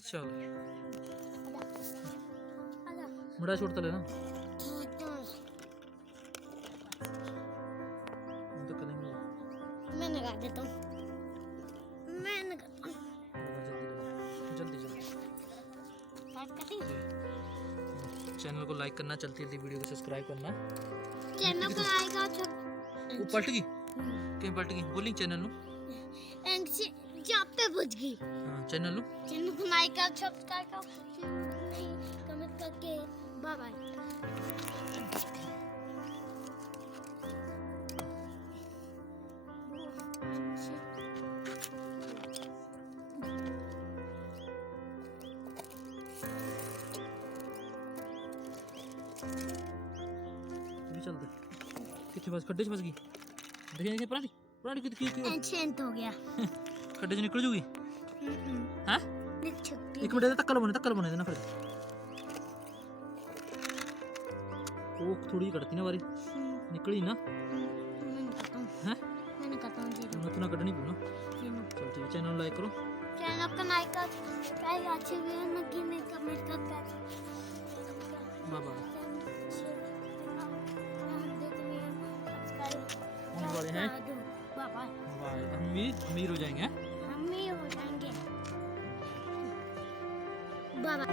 चल बड़ा छोड़ता लेना तो करेंगे। मैं लगा देता हूँ। मैं लगाता हूँ। जल्दी जल्दी बात करती हूँ। चैनल को लाइक करना, चलती जल्दी वीडियो को सब्सक्राइब करना। चैनल को आएगा तो वो पलट गई कहीं पलट गई बोली चैनल नु एंड से जहाँ पे बुझ गई। हाँ चैनल नु चैनल को लाइक कर, सब्सक्राइब कर, कमेंट करके बाय बाय। भी चलते कितने बस खड्डे से फंस गई। देखिए देखिए पुरानी पुरानी कितनी एंशिएंट हो गया। खड्डे से निकल जूगी। हाँ छुट्टी एक मिनट तक्कल बने देना फिर वो थोड़ी कटती ना बारी निकली ना। मैंने कहता हूँ। हैं मैंने कहता हूँ जी उतना कटनी पू ना। चल ठीक है चैनल लाइक करो। चैनल को लाइक कर, सब्सक्राइब अच्छे वीडियो में गिने कमेंट कर बाय बाय। होने वाले हैं। बाय बाय हम अमीर हो जाएंगे। हम ही हो जाएंगे। Bye bye.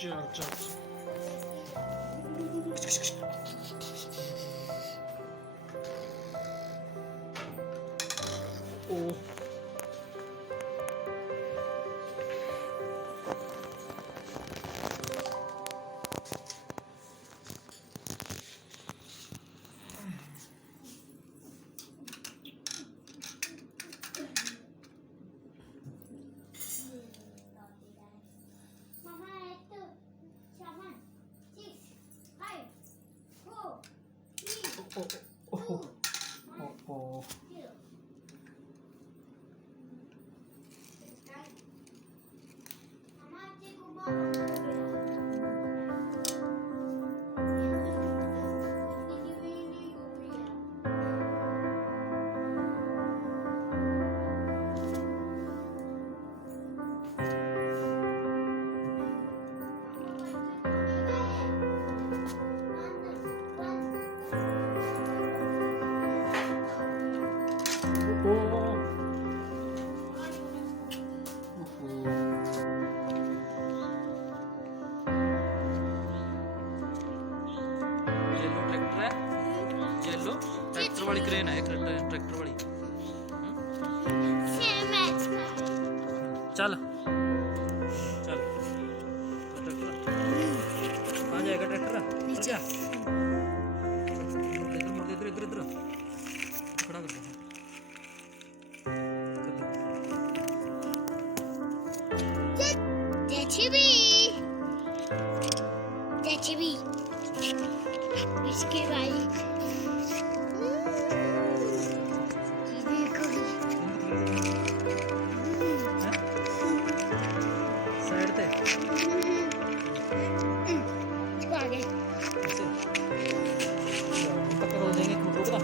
चल चल ओ ओ ट्रैक्टर वाली क्रेन है ट्रैक्टर वाली। चल चल ट्रैक्टर आ जाएगा ट्रैक्टर नीचे इधर इधर इधर खड़ा कर दो। जेसीबी इसके भाई साइड पे आगे पक्का हो जाएंगे रुक ना।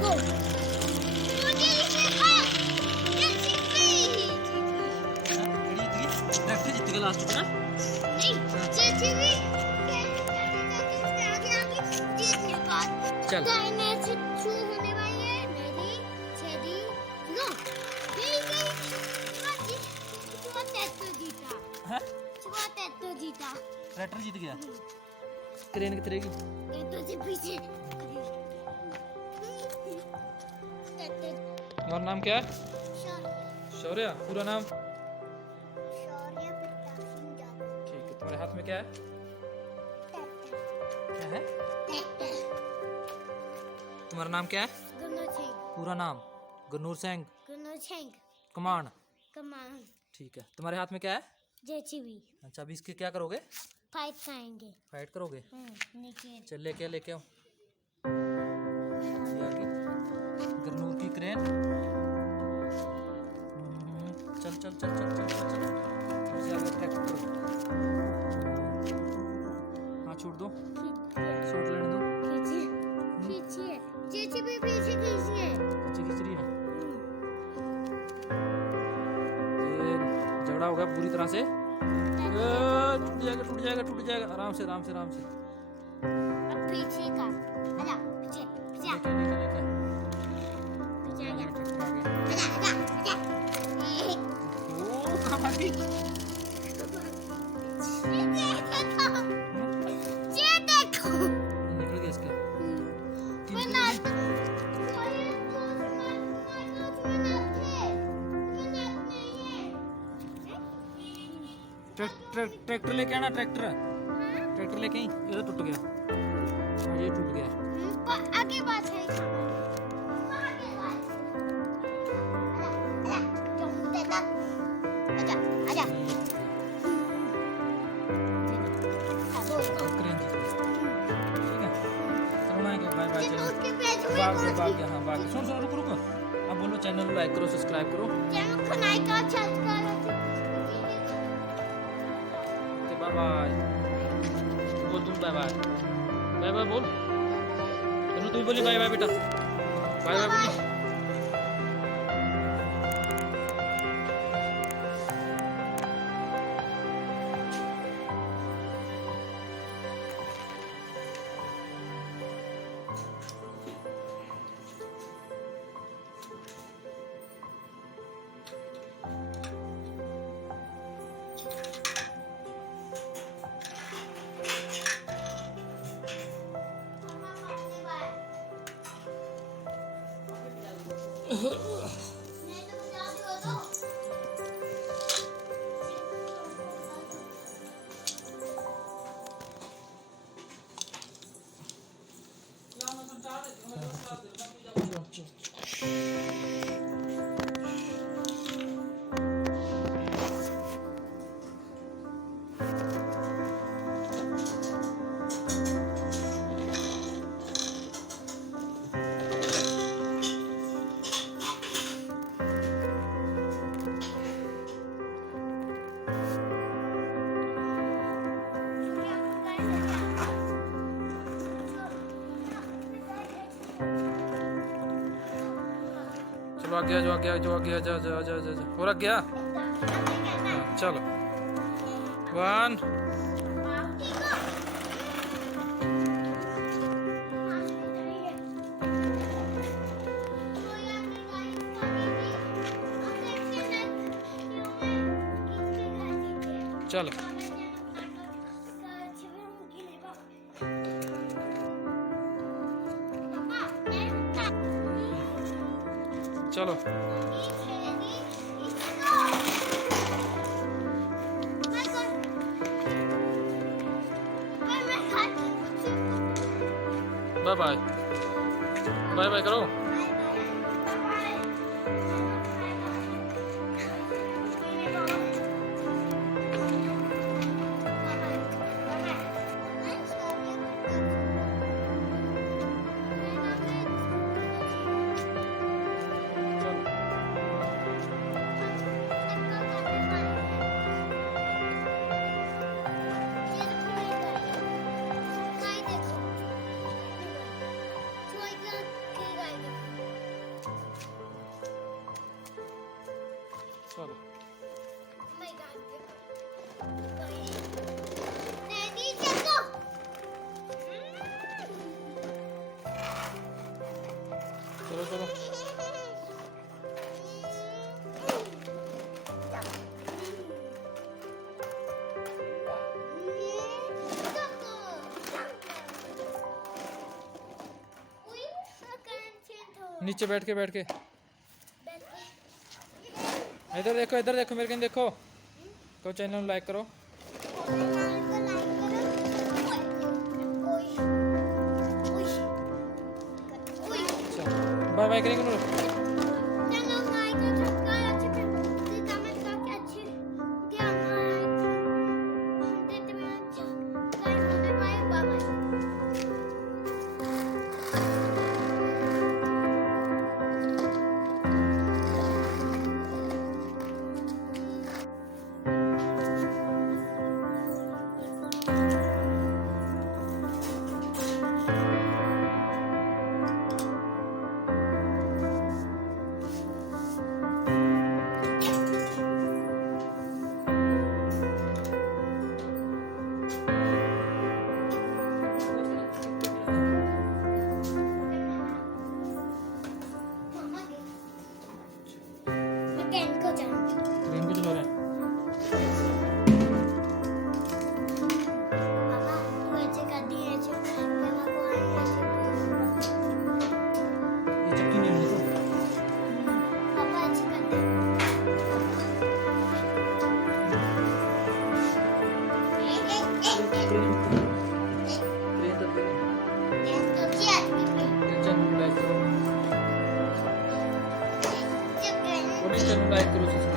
गो ट्रैक्टर जीत गया लास्ट में चल ट्रैक्टर जीत गया क्रेन कितने रहेगी तुम्हारा नाम क्या है? शौर्य पूरा नाम ठीक है। तुम्हारे हाथ में क्या है? क्या है? तुम्हारा नाम क्या है? पूरा नाम गुरनूर सिंह कमान कमान ठीक है। तुम्हारे हाथ में क्या है? जेसीबी। अच्छा अभी इसके क्या करोगे? फाइट खाएंगे। फाइट करोगे? नीचे चल लेके आओ। ये आ गई गरनूर की क्रेन। चल चल चल चल चल चल चल इसे आगे ट्रैक्टर करो। हाँ छोड़ दो, शॉट लेने दो। खींचिए चीची भी पीछे खींचिए। पीछे खींच रही है। ये झगड़ा होगा पूरी तरह से। टूट जाएगा आराम से। अब पीछे का आजा पीछे पीछे लेके पीछे आजा ट्रैक्टर आ गया। आजा ओ कहाँ भागी? ये देखो निकल गया इसका। ट्रैक्टर लेके आना। ट्रैक्टर लेके ही ये तो टूट गया। ये टूट गया। आगे बात है आजा आजा क्रेन जी ठीक है। चलो ना बाय बाय। चलो उसके पेज में भाग गया। हाँ भाग। सुन रुको। अब बोलो चैनल को लाइक करो, सब्सक्राइब करो। चैनल को लाइक और सब्सक्राइब बाय बाय बोल। तुम बाय बाय बोल। चलो तू बोली बाय बाय बेटा। बाय बोली। चलो आ गया। और आ गया। चलो 1 चलो। चलो बाय बाय करो। चलो चलो नीचे बैठ के इधर देखो मेरे कहीं देखो। तो चैनल लाइक करो। बाय बाय करेंगे। प्लीज चॅनल लाईक करू